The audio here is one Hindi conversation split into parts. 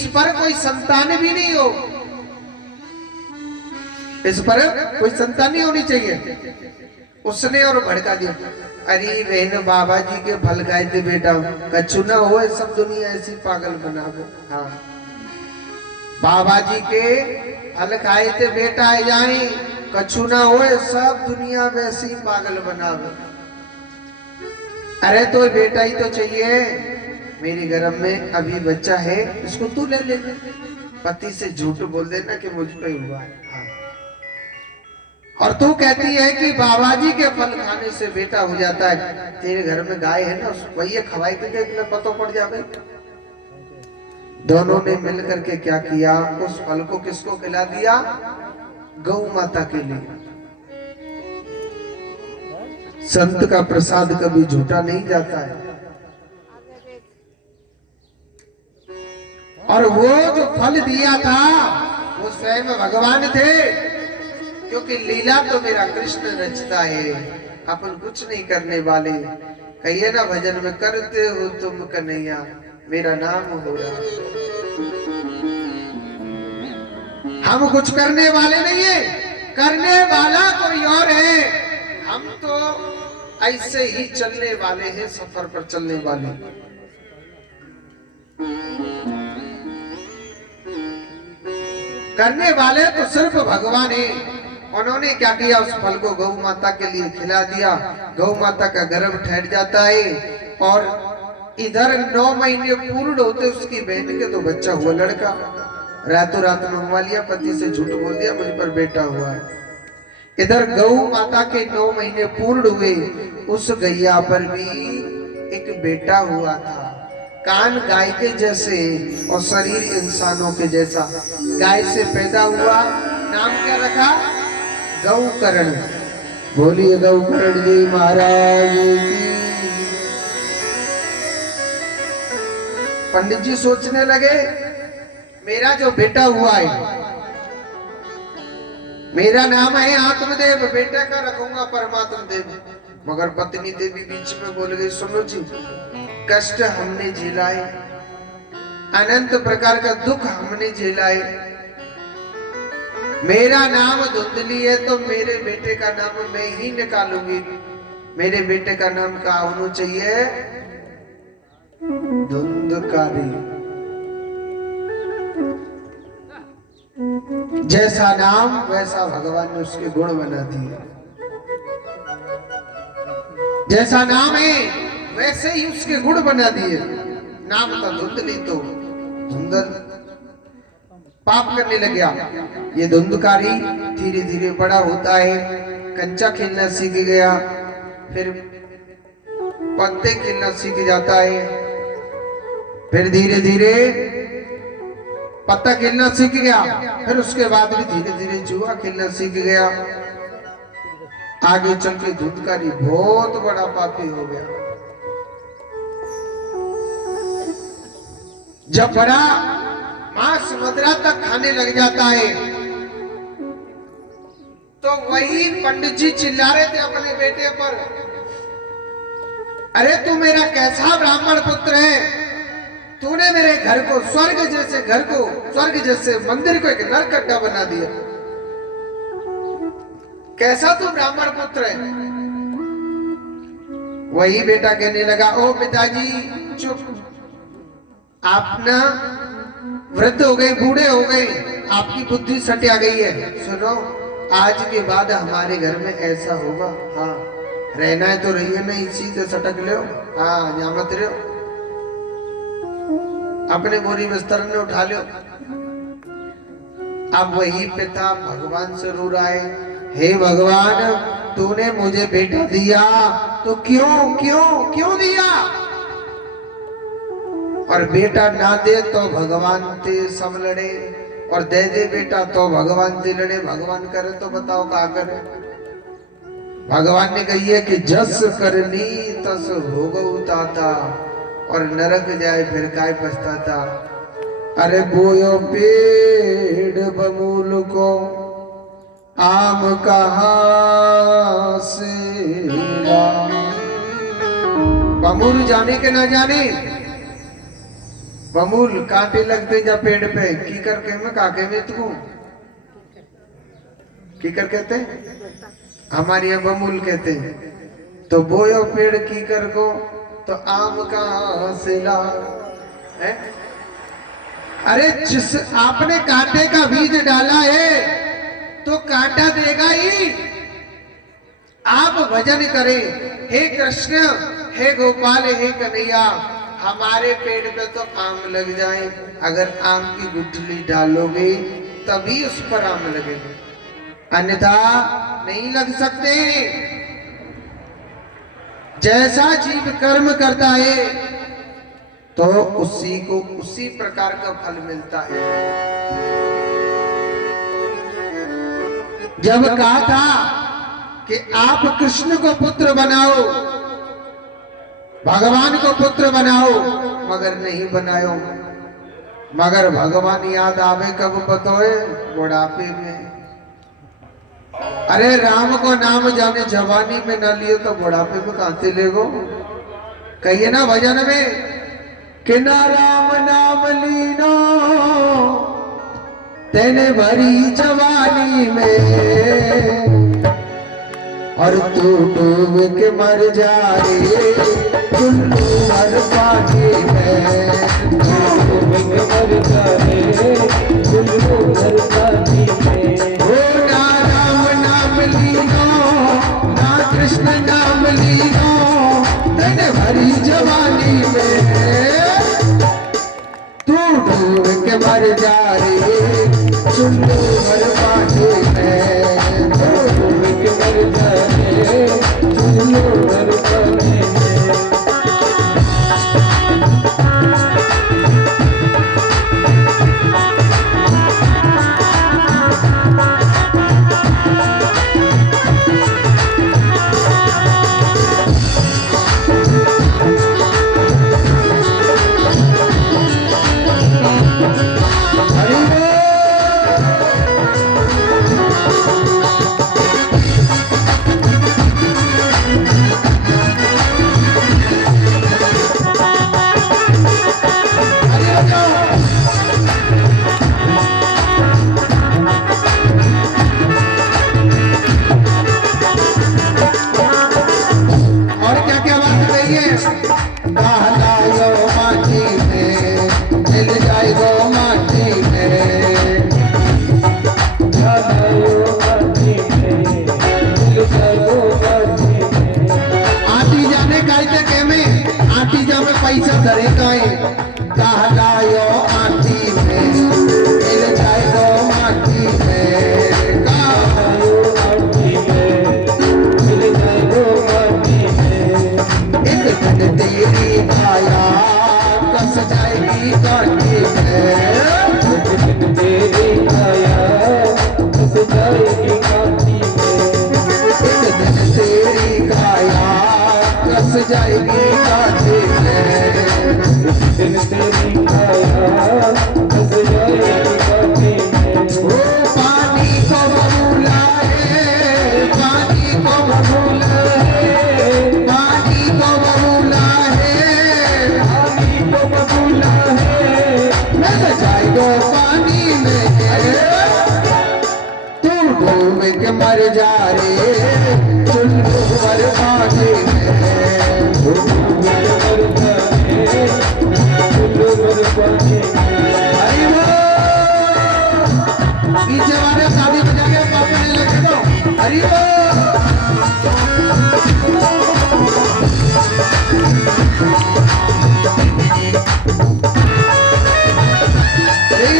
इस पर कोई संतान भी नहीं हो, इस पर कोई संतान नहीं होनी चाहिए। उसने और भड़का दिया, अरे बहन बाबा जी के फल खाए थे बेटा, कछु ना हो, सब दुनिया ऐसी पागल बना दो। हाँ, बाबा जी के फल खाए थे बेटा जाए, कछु ना हो, सब दुनिया वैसी ही पागल बना दो। अरे तो बेटा ही तो चाहिए, मेरे गर्भ में अभी बच्चा है, इसको तू ले ले। पति से झूठ बोल देना कि मुझ पे हुआ है। हाँ। और तू कहती है कि बाबा जी के फल खाने से बेटा हो जाता है। तेरे घर में गाय है ना, वही खवाई तो देख ले, पता पड़ जाए। दोनों ने मिलकर के क्या किया, उस फल को किसको खिला दिया? गौ माता के लिए। संत का प्रसाद कभी झूठा नहीं जाता है। और वो जो फल दिया था वो स्वयं भगवान थे, क्योंकि लीला तो मेरा कृष्ण रचता है, अपन कुछ नहीं करने वाले। कहिए ना भजन में, करते हो तुम कन्हैया, मेरा नाम हो रहा। हम कुछ करने वाले नहीं है, करने वाला कोई और है। हम तो ऐसे ही चलने वाले हैं, सफर पर चलने वाले। करने वाले तो सिर्फ भगवान है। उन्होंने क्या किया, उस फल को गौ माता के लिए खिला दिया। गौ माता का गर्भ ठहर जाता है, और इधर 9 महीने पूर्ण होते उसकी बहन के तो बच्चा हुआ लड़का। रातों रात मंगवा लिया, पति से झूठ बोल दिया मुझ पर बेटा हुआ है। इधर गौ माता के 9 महीने पूर्ण हुए, उस गैया पर भी एक बेटा हुआ था। कान गाय के जैसे और शरीर इंसानों के जैसा। गाय से पैदा हुआ, नाम क्या रखा? गौकर्ण। बोलिए गौकर्ण जी महाराज की। पंडित जी सोचने लगे, मेरा जो बेटा हुआ है, मेरा नाम है आत्मदेव, बेटे का रखूंगा परमात्मा देव। मगर पत्नी देवी बीच में बोल गई, सुनो जी, कष्ट हमने झेला है, अनंत प्रकार का दुख हमने झेला है। मेरा नाम धुंधली है तो मेरे बेटे का नाम मैं ही निकालूंगी। मेरे बेटे का नाम क्या होना चाहिए? धुंधकारी। जैसा नाम वैसा भगवान ने उसके गुण बना दिए। जैसा नाम है वैसे ही उसके गुण बना दिए। नाम था धुंधली, तो धुंधल पाप करने लग गया। ये धुंधकारी धीरे धीरे बड़ा होता है, कंचा खेलना सीख गया, फिर पत्ते खेलना सीख जाता है, फिर धीरे धीरे पत्ता खेलना सीख गया, फिर उसके बाद भी धीरे धीरे जुआ खेलना सीख गया। आगे चल के धुंधकारी बहुत बड़ा पापी हो गया। जब बड़ा मांस मदिरा तक खाने लग जाता है, तो वही पंडित जी चिल्ला रहे थे अपने बेटे पर, अरे तू मेरा कैसा ब्राह्मण पुत्र है, तूने मेरे घर को स्वर्ग जैसे घर को, स्वर्ग जैसे मंदिर को एक नरकट्टा बना दिया। कैसा तू ब्राह्मण पुत्र है? वही बेटा कहने लगा, ओ पिताजी चुप, आप ना वृद्ध हो गए, बूढ़े हो गए, आपकी बुद्धि सटिया गई है। सुनो, आज के बाद हमारे घर में ऐसा होगा। हाँ, रहना है तो रहिए, नहीं सीधे सटक लो। हाँ, यहाँ मत रहो, अपने बोरी बिस्तर ने उठा लो। अब वही पिता भगवान से रो रहा है, हे भगवान, तूने मुझे बेटा दिया तो क्यों क्यों क्यों दिया? और बेटा ना दे तो भगवान ते सब लड़े, और दे दे बेटा तो भगवान से लड़े। भगवान करे तो बताओ क्या करे? भगवान ने कही है कि जस करनी तस भोगऊ ताता, और नरक जाए फिर काय पछताता। अरे बोयो पेड़ बमूल को आम कहाँ से बमूल जाने के ना जाने, बमूल कांटे लगते जा पेड़ पे की करके मैं काके में तू की कर कहते हमारे यहाँ बमूल कहते तो बोयो पेड़ की कर को तो आम का सिला है। अरे जिस आपने कांटे का बीज डाला है तो कांटा देगा ही। आप भजन करें, हे कृष्ण, हे गोपाल, हे कन्हैया, हमारे पेड़ पे तो आम लग जाए। अगर आम की गुठली डालोगे तभी उस पर आम लगेंगे, अन्यथा नहीं लग सकते। जैसा जीव कर्म करता है तो उसी को उसी प्रकार का फल मिलता है। जब कहा था कि आप कृष्ण को पुत्र बनाओ, भगवान को पुत्र बनाओ, मगर नहीं बनायो। मगर भगवान याद आवे कब बतोए? बुढ़ापे में। अरे राम को नाम जाने जवानी में न लियो तो बुढ़ापे में कहां से लेगो? कहिए ना भजन में कि ना राम नाम लीनो तेने भरी जवानी में, और तू डूब के मर जाए टुल्लू हर पानी में। डूब के मर जाए टुल्लू हर पानी में। हो ना राम नाम लीनो ना कृष्ण नाम लीनो तेने भरी जवानी में, तू डूब के मर जाए टुल्लू हर पानी में। डूब के मर जाए टुल्लू हर पानी में। पैसा धरे काए कहलायो आटी में मिल जाए गो माटी में। कहलायो आटी में मिल जाए गो माटी में। एक दिन तेरी काया कस जाएगी काटी में। एक दिन तेरी काया कस जाएगी काटी में। एक दिन तेरी काया कस जाएगी काटी में। दिन तेरी काया कस जाएगी काटी में। ओ पानी को बबूला है, पानी को बबूला है, पानी को बबूला है, पानी को बबूला है। मिल जाएगा पानी में, तू डूब के मर जा रे चुल्लू हर पानी में। डूब के मर जा रे चुल्लू हर पानी में। पीछे वाले शादी बजा के पापने लगे तो हरी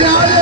राम